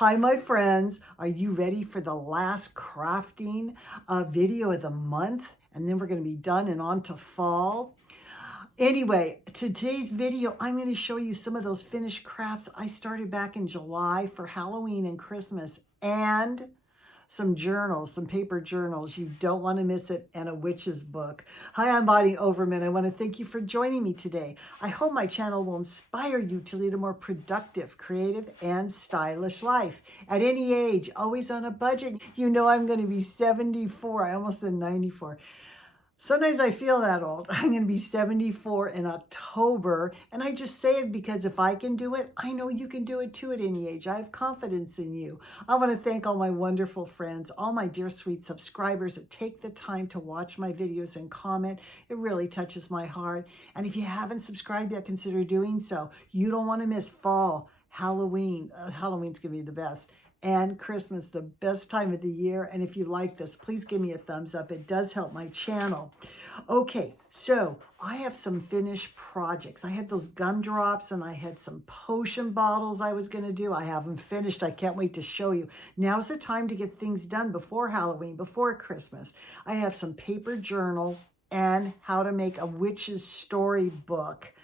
Hi, my friends. Are you ready for the last crafting video of the month? And then we're going to be done and on to fall. Anyway, today's video, I'm going to show you some of those finished crafts I started back in July for Halloween and Christmas, and some journals, some paper journals. You don't want to miss it, and a witch's book. Hi, I'm Bonnie Overman. I want to thank you for joining me today. I hope my channel will inspire you to lead a more productive, creative, and stylish life. At any age, always on a budget. You know I'm going to be 74. I almost said 94. Sometimes I feel that old. I'm going to be 74 in October. And I just say it because if I can do it, I know you can do it too at any age. I have confidence in you. I want to thank all my wonderful friends, all my dear sweet subscribers that take the time to watch my videos and comment. It really touches my heart. And if you haven't subscribed yet, consider doing so. You don't want to miss fall, Halloween. Halloween's going to be the best. And Christmas, the best time of the year. And if you like this, please give me a thumbs up. It does help my channel. Okay, so I have some finished projects. I had those gumdrops and I had some potion bottles I was going to do. I have them finished. I can't wait to show you. Now's the time to get things done before Halloween, before Christmas. I have some paper journals and how to make a witch's storybook.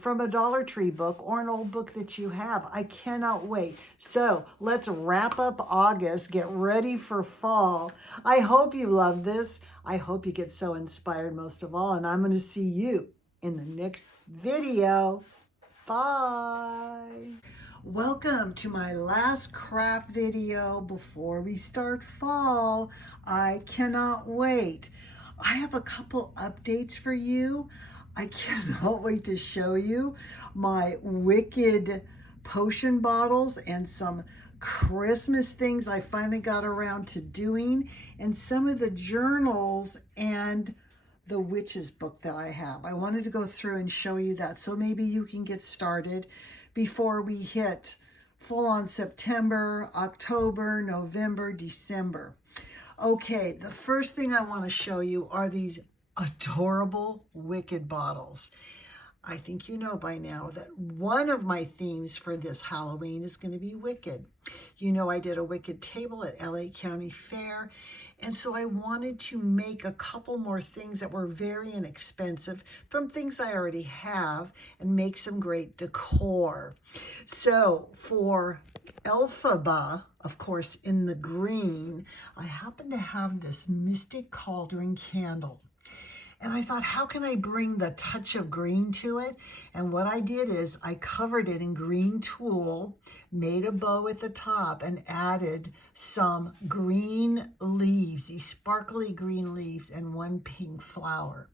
From a Dollar Tree book or an old book that you have. I cannot wait. So let's wrap up August, get ready for fall. I hope you love this. I hope you get so inspired most of all, and I'm going to see you in the next video. Bye. Welcome to my last craft video before we start fall. I cannot wait. I have a couple updates for you. I cannot wait to show you my wicked potion bottles and some Christmas things I finally got around to doing, and some of the journals and the witch's book that I have. I wanted to go through and show you that so maybe you can get started before we hit full on September, October, November, December. Okay, the first thing I want to show you are these adorable wicked bottles. I think you know by now that one of my themes for this Halloween is going to be Wicked. You know I did a Wicked table at LA County Fair, and so I wanted to make a couple more things that were very inexpensive from things I already have and make some great decor. So for Elphaba, of course, in the green, I happen to have this Mystic Cauldron candle. And I thought, how can I bring the touch of green to it? And what I did is I covered it in green tulle, made a bow at the top, and added some green leaves, these sparkly green leaves, and one pink flower.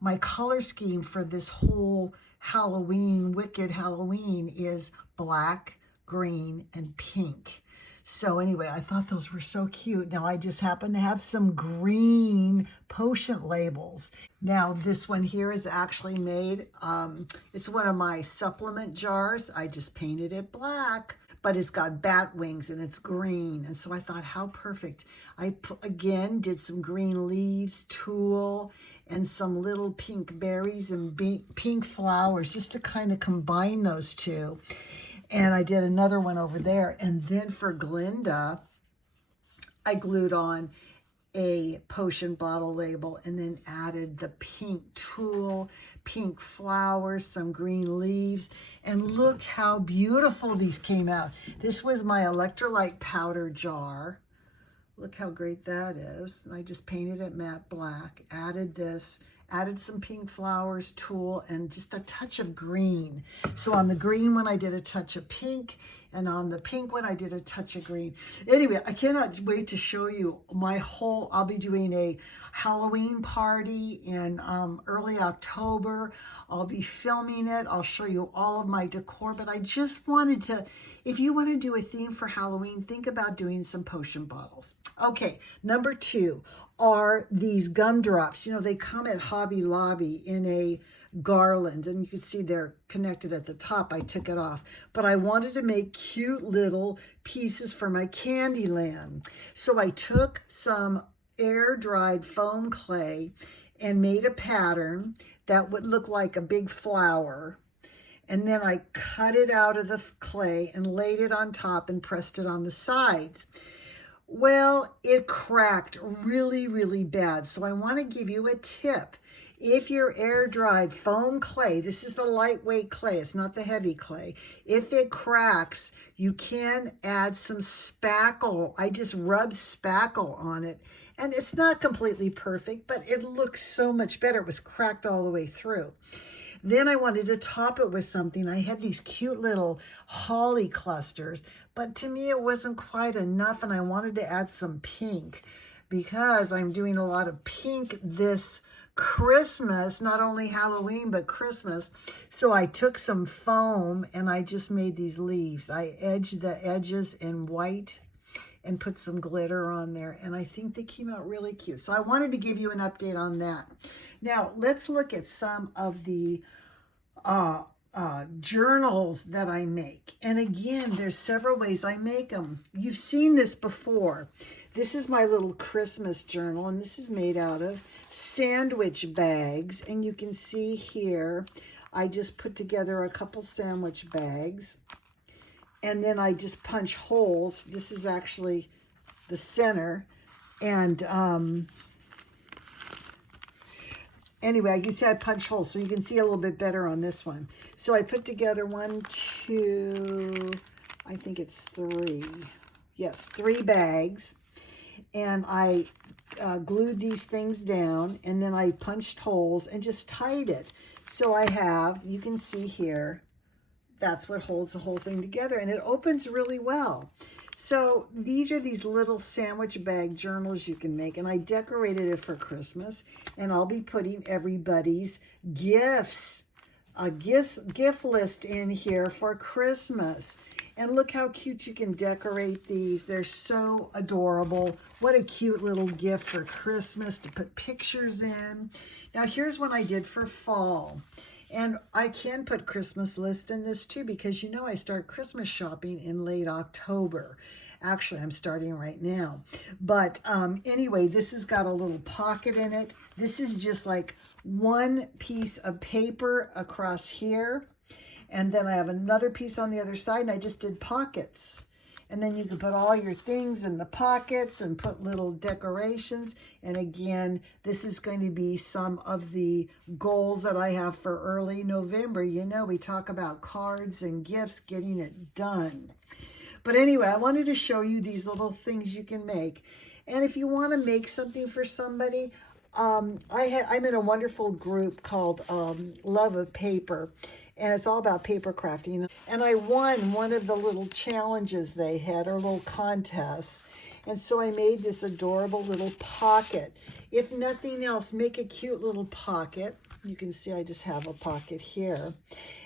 My color scheme for this whole Halloween, Wicked Halloween, is black, green, and pink. So anyway, I thought those were so cute. Now I just happen to have some green potion labels. Now this one here is actually made, it's one of my supplement jars. I just painted it black, but it's got bat wings and it's green. And so I thought, how perfect. I, again, did some green leaves, tulle, and some little pink berries and pink flowers just to kind of combine those two. And I did another one over there. And then for Glinda, I glued on a potion bottle label and then added the pink tulle, pink flowers, some green leaves. And look how beautiful these came out. This was my electrolyte powder jar. Look how great that is. And I just painted it matte black, added this, added some pink flowers, tulle, and just a touch of green. So on the green one, I did a touch of pink, and on the pink one, I did a touch of green. Anyway, I cannot wait to show you my whole, I'll be doing a Halloween party in early October. I'll be filming it. I'll show you all of my decor, but I just wanted to, if you want to do a theme for Halloween, think about doing some potion bottles. Okay, number 2 are these gumdrops. You know, they come at Hobby Lobby in a garland, and you can see they're connected at the top. I took it off, but I wanted to make cute little pieces for my Candyland. So I took some air-dried foam clay and made a pattern that would look like a big flower. and then I cut it out of the clay and laid it on top and pressed it on the sides. Well, it cracked really, really bad. So I want to give you a tip. If your air dried foam clay, this is the lightweight clay, it's not the heavy clay. If it cracks, you can add some spackle. I just rubbed spackle on it, and it's not completely perfect, but it looks so much better. It was cracked all the way through. Then I wanted to top it with something. I had these cute little holly clusters, but to me it wasn't quite enough, and I wanted to add some pink because I'm doing a lot of pink this Christmas, not only Halloween, but Christmas. So I took some foam and I just made these leaves. I edged the edges in white and put some glitter on there, and I think they came out really cute. So I wanted to give you an update on that. Now let's look at some of the journals that I make. And again, there's several ways I make them. You've seen this before. This is my little Christmas journal, and this is made out of sandwich bags. And you can see here, I just put together a couple sandwich bags, and then I just punch holes. This is actually the center. And anyway, you see I punch holes, so you can see a little bit better on this one. So I put together 1, 2, I think it's 3. Yes, 3 bags. And I glued these things down, and then I punched holes and just tied it. So I have, you can see here, that's what holds the whole thing together, and it opens really well. So these are these little sandwich bag journals you can make, and I decorated it for Christmas, and I'll be putting everybody's gifts, a gift list in here for Christmas. And look how cute you can decorate these. They're so adorable. What a cute little gift for Christmas to put pictures in. Now here's one I did for fall. And I can put Christmas list in this too, because you know I start Christmas shopping in late October. Actually, I'm starting right now. But anyway, this has got a little pocket in it. This is just like one piece of paper across here. And then I have another piece on the other side, and I just did pockets. And then you can put all your things in the pockets and put little decorations. And again, this is going to be some of the goals that I have for early November. You know, we talk about cards and gifts, getting it done. But anyway, I wanted to show you these little things you can make. And if you want to make something for somebody, I'm in a wonderful group called Love of Paper, and it's all about paper crafting. And I won one of the little challenges they had, or little contests. And so I made this adorable little pocket. If nothing else, make a cute little pocket. You can see I just have a pocket here.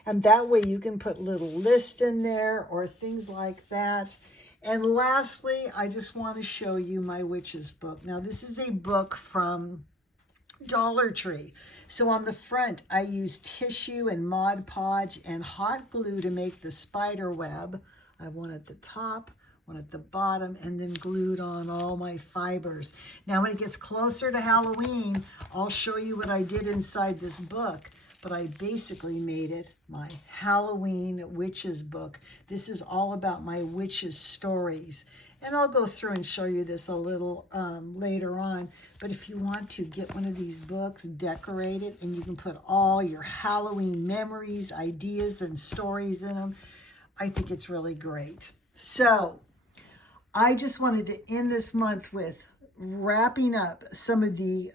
And that way you can put little lists in there or things like that. And lastly, I just want to show you my witch's book. Now, this is a book from Dollar Tree. So on the front, I used tissue and Mod Podge and hot glue to make the spider web. I have one at the top, one at the bottom, and then glued on all my fibers. Now, when it gets closer to Halloween, I'll show you what I did inside this book. But I basically made it my Halloween witches book. This is all about my witches stories. And I'll go through and show you this a little later on. But if you want to get one of these books, decorate it, and you can put all your Halloween memories, ideas, and stories in them, I think it's really great. So I just wanted to end this month with wrapping up some of the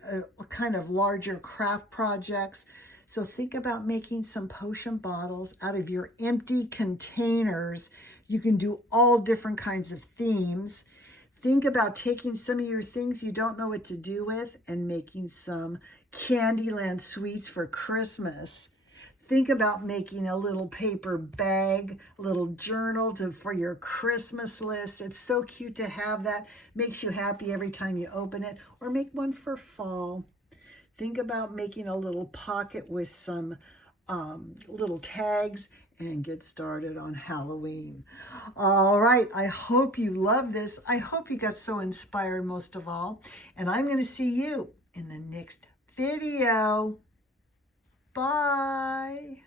kind of larger craft projects. So think about making some potion bottles out of your empty containers. You can do all different kinds of themes. Think about taking some of your things you don't know what to do with and making some Candyland sweets for Christmas. Think about making a little paper bag, a little journal for your Christmas list. It's so cute to have that. Makes you happy every time you open it. Or make one for fall. Think about making a little pocket with some little tags and get started on Halloween. All right, I hope you love this. I hope you got so inspired most of all. And I'm going to see you in the next video. Bye.